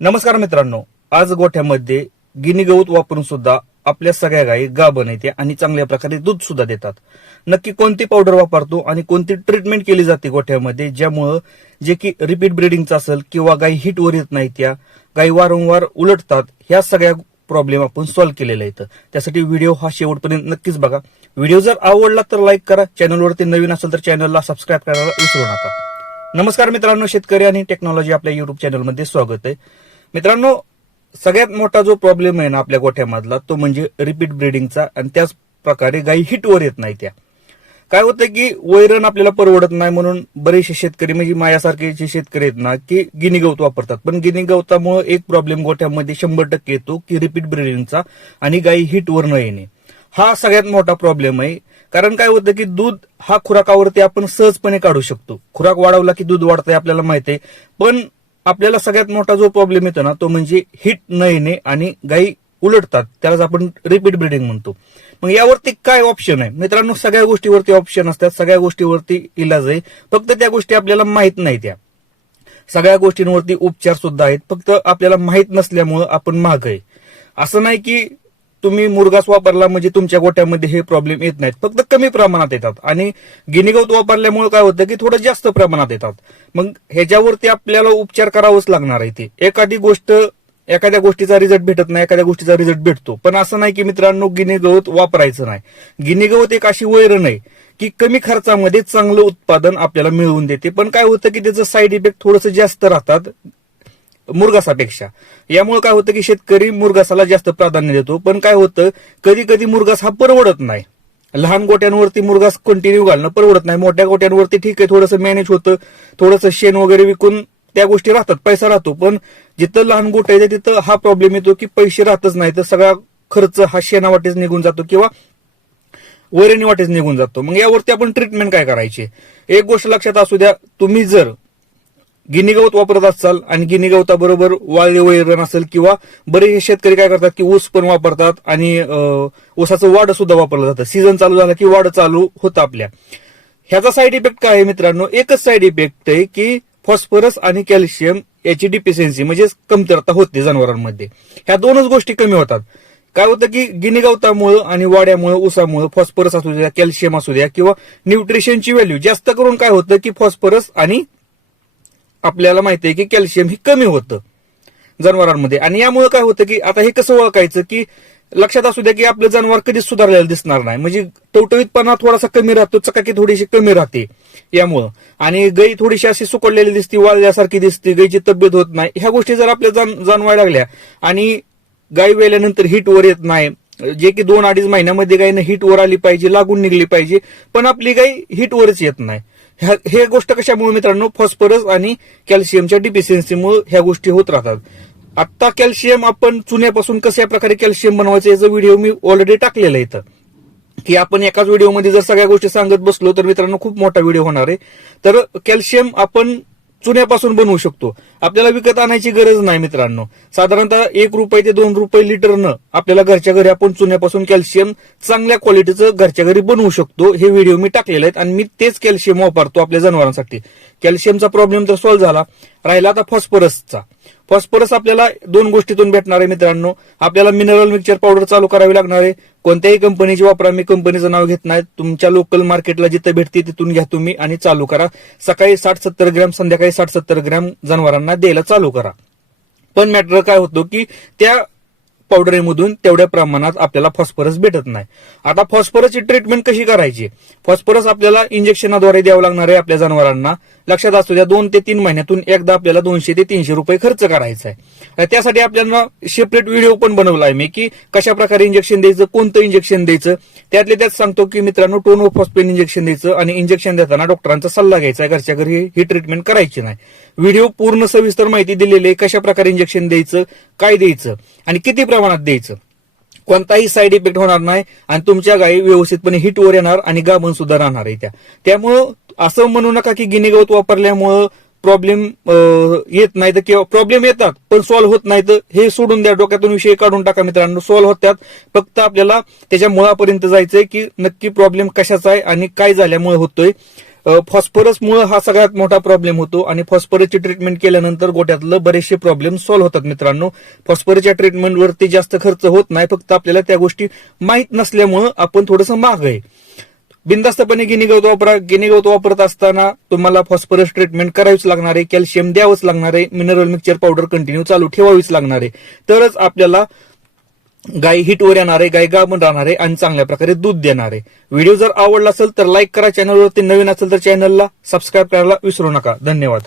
नमस्कार मित्रांनो, आज गोठ्यामध्ये गिनी गवत वापरून सुद्धा आपल्या सगळ्या गायी गाभण येते आणि चांगल्या प्रकारे दूध सुद्धा देतात. नक्की कोणती पावडर वापरतो आणि कोणती ट्रीटमेंट केली जाते गोठ्यामध्ये, ज्यामुळं जे की रिपीट ब्रीडिंगचं असेल किंवा गायी हिटवर येत नाही, त्या गायी वारंवार उलटतात, ह्या सगळ्या प्रॉब्लेम आपण सॉल्व्ह केलेले आहेत. त्यासाठी व्हिडिओ हा शेवटपर्यंत नक्कीच बघा. व्हिडिओ जर आवडला तर लाईक करा, चॅनलवरती नवीन असेल तर चॅनलला सबस्क्राईब करायला विसरू नका. नमस्कार मित्रांनो, शेतकरी आणि टेक्नॉलॉजी आपल्या युट्यूब चॅनलमध्ये स्वागत आहे. मित्रांनो, सगळ्यात मोठा जो प्रॉब्लेम आहे ना आपल्या गोठ्यामधला, तो म्हणजे रिपीट ब्रीडिंगचा आणि त्याच प्रकारे गायी हिटवर येत नाही. त्या काय होतं की वैरण आपल्याला परवडत नाही, म्हणून बरेचसे शेतकरी म्हणजे माझ्यासारखे जे शेतकरी आहेत ना की गिनी गवत वापरतात. पण गिनी गवतामुळे एक प्रॉब्लेम गोठ्यामध्ये 100% येतो की रिपीट ब्रीडिंगचा आणि गायी हिटवर न येणे. हा सगळ्यात मोठा प्रॉब्लेम आहे. कारण काय होतं की दूध हा खुराकावरती आपण सहजपणे काढू शकतो. खुराक वाढवला की दूध वाढतंय आपल्याला माहिती आहे. पण आपल्याला सगळ्यात मोठा जो प्रॉब्लेम येतो ना तो म्हणजे हिट न येणे आणि गायी उलटतात, त्यालाच आपण रिपीट ब्रीडिंग म्हणतो. मग यावरती काय ऑप्शन आहे मित्रांनो? सगळ्या गोष्टीवरती ऑप्शन असतात, सगळ्या गोष्टीवरती इलाज आहे. फक्त त्या गोष्टी आपल्याला माहित नाही. त्या सगळ्या गोष्टींवरती उपचार सुद्धा आहेत, फक्त आपल्याला माहित नसल्यामुळं आपण माग आहे. असं नाही की तुम्ही मुरघास वापरला म्हणजे तुमच्या गोठ्यामध्ये हे प्रॉब्लेम येत नाहीत, फक्त कमी प्रमाणात येतात. आणि गिनी गवत वापरल्यामुळे काय होतं की थोडं जास्त प्रमाणात येतात. मग ह्याच्यावरती आपल्याला उपचार करावंच लागणार आहे. ते एखाद्या गोष्टीचा रिझल्ट भेटत नाही, एखाद्या गोष्टीचा रिझल्ट भेटतो. पण असं नाही की मित्रांनो गिनी गवत वापरायचं नाही. गिनी गवत एक अशी वैरण आहे की कमी खर्चामध्ये चांगलं उत्पादन आपल्याला मिळवून देते. पण काय होतं की त्याचं साईड इफेक्ट थोडंसं जास्त राहतात मुरघासापेक्षा. यामुळे काय होतं की शेतकरी मुरघासाला जास्त प्राधान्य देतो. पण काय होतं, कधी कधी मुरघास हा परवडत नाही. लहान गोट्यांवरती मुरघास कंटिन्यू घालणं परवडत नाही. मोठ्या गोट्यांवरती ठीक आहे, थोडंसं मॅनेज होतं, थोडंसं शेण वगैरे विकून त्या गोष्टी राहतात, पैसा राहतो. पण जिथं लहान गोट्या येते तिथं हा प्रॉब्लेम येतो की पैसे राहतच नाही, तर सगळा खर्च हा शेणावाटेच निघून जातो किंवा वैरणी वाटेच निघून जातो. मग यावरती आपण ट्रीटमेंट काय करायची? एक गोष्ट लक्षात असू द्या, तुम्ही जर गिनी गवत वापरत असाल आणि गिनी गवताबरोबर वाळले वैरण असेल, किंवा बरेचसे शेतकरी काय करतात की ऊस पण वापरतात आणि ऊसाचं वाढ सुद्धा वापरलं जातं. सीझन चालू झाला की वाढ चालू होतं आपल्या. ह्याचा साईड इफेक्ट काय आहे मित्रांनो? एकच साईड इफेक्ट आहे की फॉस्फरस आणि कॅल्शियम याची डिफिशियन्सी म्हणजे कमतरता होते जनावरांमध्ये. ह्या दोनच गोष्टी कमी होतात. काय होतं की गिनी गवतामुळे आणि वाड्यामुळे, ऊसामुळे फॉस्फरस असू द्या, कॅल्शियम असू द्या किंवा न्यूट्रिशनची व्हॅल्यू जास्त करून काय होतं की फॉस्फरस आणि आपल्याला माहिती आहे की कॅल्शियम ही कमी होतं जनावरांमध्ये. आणि यामुळे काय होतं की आता हे कसं ओळखायचं की लक्षात असू द्या की आपलं जनावर कधीच सुधारलेलं दिसणार नाही, म्हणजे टवटवीतपणा थोडासा कमी राहतो, चकाकी थोडीशी कमी राहते यामुळं. आणि गाई थोडीशी अशी सुकडलेली दिसते, वाळल्यासारखी दिसते, गायीची तब्येत होत नाही. ह्या गोष्टी जर आपल्या जाणवायला लागल्या आणि गाय वेल्यानंतर हिट वर येत नाही, जे की 2-2.5 महिन्यामध्ये गायनं हिट वर आली पाहिजे, लागून निघली पाहिजे, पण आपली गाय हिट वरच येत नाही. हे गोष्ट कशामुळे मित्रांनो? फॉस्फरस आणि कॅल्शियमच्या डिफिशियन्सीमुळे ह्या गोष्टी होत राहतात. आता कॅल्शियम आपण चुन्यापासून कशा प्रकारे कॅल्शियम बनवायचं याचा व्हिडिओ मी ऑलरेडी टाकलेला आहे इथं, की आपण एकाच व्हिडिओमध्ये जर सगळ्या गोष्टी सांगत बसलो तर मित्रांनो खूप मोठा व्हिडिओ होणार आहे. तर कॅल्शियम आपण चुन्यापासून बनवू शकतो. आपल्याला विकत आणायची गरज नाही मित्रांनो. साधारणतः 1 रुपये ते 2 रुपये लिटरनं आपल्याला घरच्या घरी आपण चुन्यापासून कॅल्शियम चांगल्या क्वालिटीचं घरच्या घरी बनवू शकतो. हे व्हिडिओ मी टाकलेले आहेत आणि मी तेच कॅल्शियम वापरतो आपल्या जनावरांसाठी. कॅल्शियमचा प्रॉब्लेम तर सॉल्व्ह झाला. राहिला आता फॉस्फरसचा. फॉस्फरस आपल्याला 2 गोष्टीतून भेटणार आहे मित्रांनो. आपल्याला मिनरल मिक्सचर पावडर चालू करावी लागणार आहे. कोणत्याही कंपनीची वापरा, मी कंपनीचं नाव घेत नाही. तुमच्या लोकल मार्केटला जिथे भेटते तिथून घ्या तुम्ही आणि चालू करा. सकाळी 60-70 ग्रॅम, संध्याकाळी 60-70 ग्रॅम जनावरांना द्यायला चालू करा. पण मॅटर काय होतो की त्या पावडरीमधून तेवढ्या प्रमाणात आपल्याला फॉस्फरस भेटत नाही. आता फॉस्फरसची ट्रीटमेंट कशी करायची? फॉस्फरस आपल्याला इंजेक्शनाद्वारे द्यावं लागणार आहे आपल्या जनावरांना. लक्षात असू द्या, 2 ते 3 महिन्यातून एकदा आपल्याला 200 ते 300 रुपये खर्च करायचा आहे. त्यासाठी आपल्याला सेपरेट व्हिडिओ पण बनवला आहे मी की कशा प्रकारे इंजेक्शन द्यायचं, कोणतं इंजेक्शन द्यायचं. त्यातल्या त्यात सांगतो की मित्रांनो टोनोफॉस्फेन इंजेक्शन द्यायचं आणि इंजेक्शन देताना डॉक्टरांचा सल्ला घ्यायचा आहे. घरच्या घरी ही ट्रीटमेंट करायची नाही. व्हिडिओ पूर्ण सविस्तर माहिती दिलेली आहे, कशा प्रकारे इंजेक्शन द्यायचं, काय द्यायचं आणि किती प्रमाणात द्यायचं. कोणताही साईड इफेक्ट होणार नाही आणि तुमच्या गायी व्यवस्थितपणे हिटवर येणार आणि गाभण सुद्धा राहणार आहे. त्यामुळं असं म्हणू नका की गिनी गवत वापरल्यामुळं प्रॉब्लेम येत नाही, तर किंवा प्रॉब्लेम येतात पण सॉल्व्ह होत नाही, तर हे सोडून द्या, डोक्यातून विषय काढून टाका मित्रांनो. सॉल्व्ह होतात, फक्त आपल्याला त्याच्या मुळापर्यंत जायचंय की नक्की प्रॉब्लेम कशाचा आहे आणि काय झाल्यामुळे होतोय. फॉस्फरस मुळे हा सगळ्यात मोठा प्रॉब्लेम होतो आणि फॉस्फरसची ट्रीटमेंट केल्यानंतर गोठ्यातलं बरेचसे प्रॉब्लेम सॉल्व्ह होतात मित्रांनो. फॉस्फरसच्या ट्रीटमेंटवरती जास्त खर्च होत नाही, फक्त आपल्याला त्या गोष्टी माहीत नसल्यामुळं आपण थोडंसं महाग आहे. बिनधास्तपणे गिनी गवत वापरा. गिनी गवत वापरत असताना तुम्हाला फॉस्फरस ट्रीटमेंट करावीच लागणार आहे, कॅल्शियम द्यावंच लागणार आहे, मिनरल मिक्सचर पावडर कंटिन्यू चालू ठेवावीच लागणार आहे. तरच आपल्याला गाय हिटवर येणार आहे, गाय गाभण राहणार आहे आणि चांगल्या प्रकारे दूध देणार आहे. व्हिडिओ जर आवडला असेल तर लाईक करा, चॅनलवरती नवीन असेल तर चॅनलला सबस्क्राईब करायला विसरू नका. धन्यवाद.